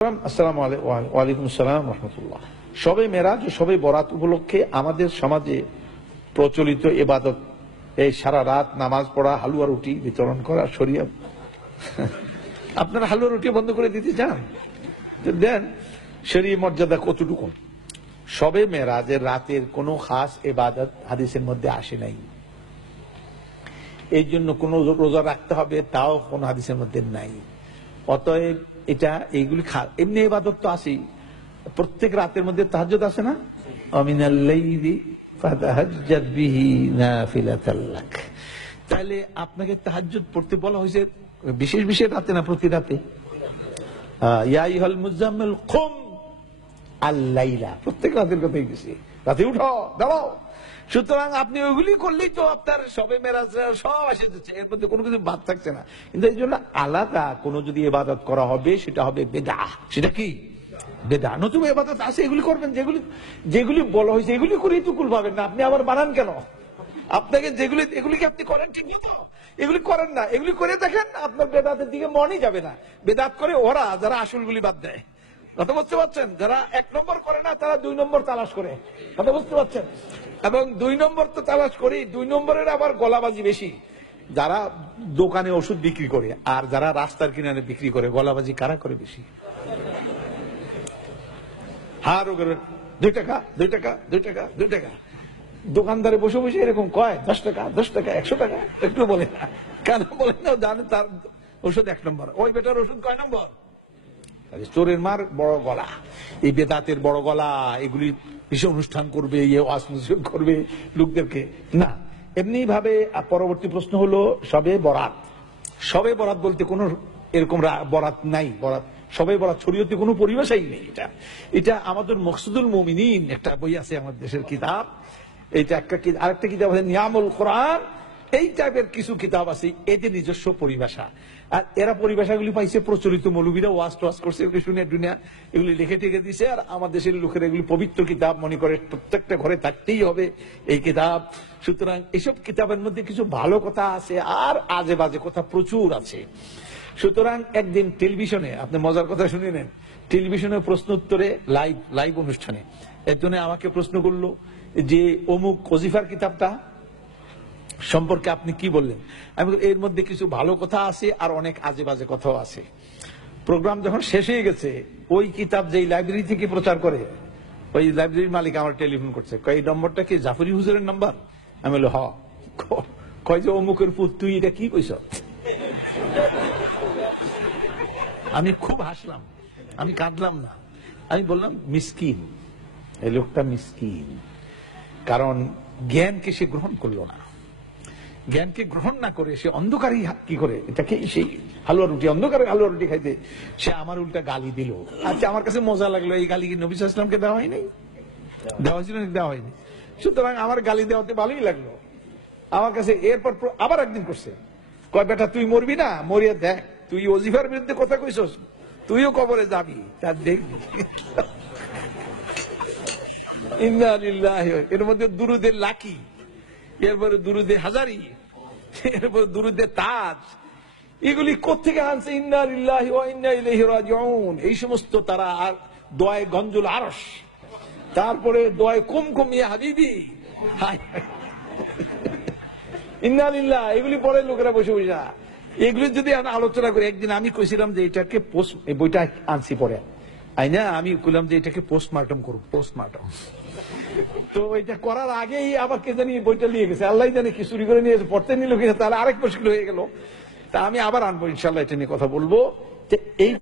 আসসালামু আলাইকুম ওয়ালাইকুম আসসালাম রাহমাতুল্লাহ। শবে মেরাজ ও শবে বরাত উপলক্ষে আমাদের সমাজে প্রচলিত ইবাদত এই সারা রাত নামাজ পড়া, হালুয়া রুটি বিতরণ করা শরীয়ত। আপনারা হালুয়া রুটি বন্ধ করে দিতে চান? দেন, শরীয়ত মর্যাদা কতটুকু? শবে মেরাজের রাতের কোনো খাস ইবাদত হাদিসের মধ্যে আসে নাই, এই জন্য কোন রোজা রাখতে হবে তাও কোন হাদিসের মধ্যে নাই। অতএব এটা এইগুলি এমনি ইবাদত তো আসেই, প্রত্যেক রাতের মধ্যে তাহাজ্জুদ আছে না, আমিনাল লাইলি ফাতাহাজ্জাদ বিহি নাফিলাতাল লাক। তাহলে আপনাকে তাহাজ্জুদ পড়তে বলা হয়েছে বিশেষ বিশেষ রাতে না প্রতি রাতে? ইয়া আইয়ুহাল মুজাম্মিল কুম আল লাইলা, প্রত্যেক রাতের কথাই গেছে, রাতে উঠো দাঁড়াও। সুতরাং আপনি ওইগুলি করলেই তো আপনার সবে মেরাজ সব আসে যাচ্ছে, এর মধ্যে কোনো কিছু বাদ থাকছে না। কিন্তু এই জন্য আলাদা কোনো যদি ইবাদত করা হবে সেটা হবে বেদাহ। সেটা কি? বেদাহ। নতুন ইবাদত আছে, এগুলি করবেন, যেগুলি যেগুলি বলা হয়েছে এগুলি করেই তো কুল পাবেন না। আপনি আবার বানান কেন? আপনাকে যেগুলি এগুলি কি আপনি করেন ঠিক মতো? এগুলি করেন না, এগুলি করে দেখেন আপনার বেদাতের দিকে মনই যাবে না। বেদাত করে ওরা যারা আসলগুলি বাদ দেয়, কথা বুঝতে পারছেন? যারা 1 নম্বর করে না তারা 2 নম্বর তালাশ করে, কথা বুঝতে পারছেন? এবং 2 নম্বর তো তালাশ করি, 2 নম্বরের আবার গলাবাজি বেশি। যারা দোকানে ওষুধ বিক্রি করে আর যারা রাস্তার কিনারে বিক্রি করে, গলাবাজি কারা করে বেশি? হার 2 টাকা 2 টাকা 2 টাকা 2 টাকা। দোকানদারে বসে বসে এরকম কয় 10 টাকা 10 টাকা 100 টাকা, একটু বলে না কেন? বলে না, জানে তার ওষুধ 1 নম্বর, ওই বেটার ওষুধ কয় নম্বর? চোরের মার বড় গলা, এই বেদাতের বড় গলা, এগুলি বিশেষ অনুষ্ঠান করবে, করবে লোকদেরকে না। এমনি ভাবে পরবর্তী প্রশ্ন হলো শবে বরাত। শবে বরাত বলতে কোন এরকম বরাত নাই, বরাত শবে বরাত শরীয়তে কোনো পরিভাষাই নেই। এটা আমাদের মকসুদুল মুমিনিন একটা বই আছে, আমাদের দেশের কিতাব। এটা আরেকটা কিতাব আছে নিয়ামুল কোরআন। এই টাইপের কিছু কিতাব আছে, এদের নিজস্ব পরিভাষা। আর এরা পরিভাষাগুলি পাইছে প্রচলিত মৌলবীরা ওয়াজ টোয়াজ করছে, এগুলি শুনে দুনিয়া এগুলি লিখে টেকে দিছে। আর আমার দেশের লোকের এগুলি পবিত্র কিতাব মনে করে, প্রত্যেকটা ঘরে থাকতেই হবে এই কিতাব। সুতরাং এসব কিতাবের মধ্যে কিছু ভালো কথা আছে আর আজে বাজে কথা প্রচুর আছে। সুতরাং একদিন টেলিভিশনে, আপনি মজার কথা শুনে নেন, টেলিভিশনে প্রশ্ন উত্তরে লাইভ অনুষ্ঠানে একজনে আমাকে প্রশ্ন করলো যে অমুক ওজিফার কিতাবটা সম্পর্কে আপনি কি বললেন? আমি এর মধ্যে কিছু ভালো কথা আছে আর অনেক আজে বাজে কথাও আছে। প্রোগ্রাম যখন শেষ হয়ে গেছে, ওই কিতাব যেই লাইব্রেরি থেকে প্রচার করে, ওই লাইব্রেরির মালিক আমার টেলিফোন করছে, কয় এই নম্বরটা কি জাফরি হুজুরের নাম্বার? আমি বললাম হ। কয় যে অমুকের পুত, তুই এটা কি কইছ? আমি খুব হাসলাম, আমি কাঁদলাম না, আমি বললাম মিসকিন, এই লোকটা মিসকিন, কারণ জ্ঞানকে সে গ্রহণ করলো না। জ্ঞানকে গ্রহণ না করে সে অন্ধকারই কি করে এটাকে, সেই হালুয়া রুটি, অন্ধকারে হালুয়া রুটি খাইতে সে আমার উল্টা গালি দিল। আচ্ছা, আমার কাছে মজা লাগলো, এই গালি কি নবী সাল্লাল্লাহু আলাইহি ওয়াসাল্লামকে দেওয়া হয়নি? দেওয়া হয়েছিল? দেওয়া হয়নি। সুতরাং আমার গালি দেওয়াতে ভালোই লাগলো আমার কাছে। এরপর আবার একদিন করছে, কয় বেটা তুই মরবি না, মরিয়া দেখ, তুই ওজিফার বিরুদ্ধে কথা কইছস, তুইও কবরে যাবি, তার দেখবি। ইন্না লিল্লাহি, এর মধ্যে দুরুদের লাকি, এরপরে দুরুদে হাজারি, এরপর দুরুদে তাজ, এগুলি কোত্থেকে আনছে? ইন্না লিল্লাহি ওয়া ইন্না ইলাইহি রাজিউন, এই সমস্ত তারা। আর দোয়ায়ে গঞ্জুল আরশ, তারপরে দোয়ায়ে কুমকুম ইয়া হাবিবি, ইন্না লিল্লাহ, এগুলি পড়ে লোকেরা বসে বসে। এগুলি যদি আমরা আলোচনা করি, একদিন আমি কইছিলাম যে এটাকে এই বইটা আনছি পরে আইনা, আমি কইলাম যে এটাকে পোস্টমার্টম করুক, পোস্টমার্টম। তো এটা করার আগেই আবার কে জানি বইটা নিয়ে গেছে, আল্লাহ জানে কি চুরি করে নিয়ে পড়তে নিল কিনা, তাহলে আরেক মুশকিল হয়ে গেল। তা আমি আবার আনবো ইনশাল্লাহ, এটা নিয়ে কথা বলবো। এই